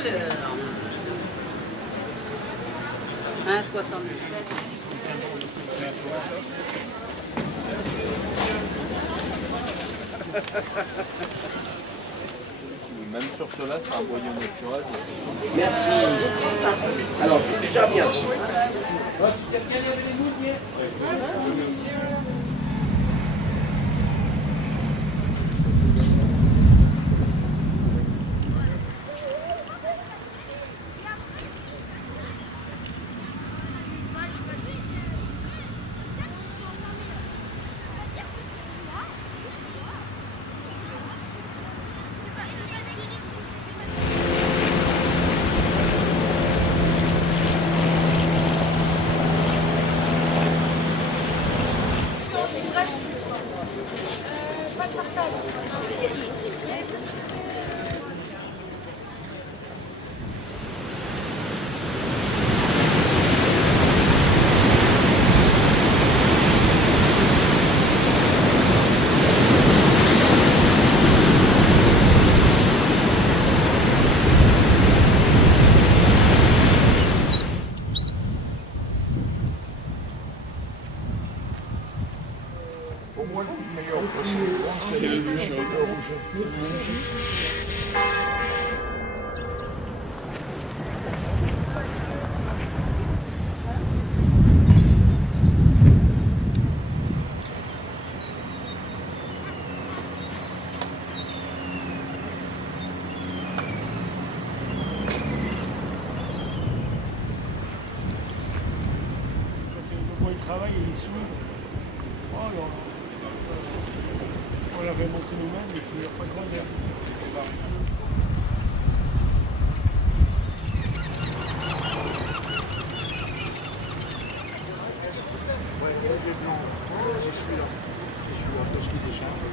1,77. Même sur cela, c'est un boyau naturel. Merci. Alors, c'est déjà bien. Au moins le meilleur possible. C'est le rouge. Quand il travaille et il soude. Oh là là. On l'avait monté nous-mêmes et puis il n'y a pas de grande herbe. Ouais, j'ai blanc. Je suis là. Je suis là parce qu'il est chargé.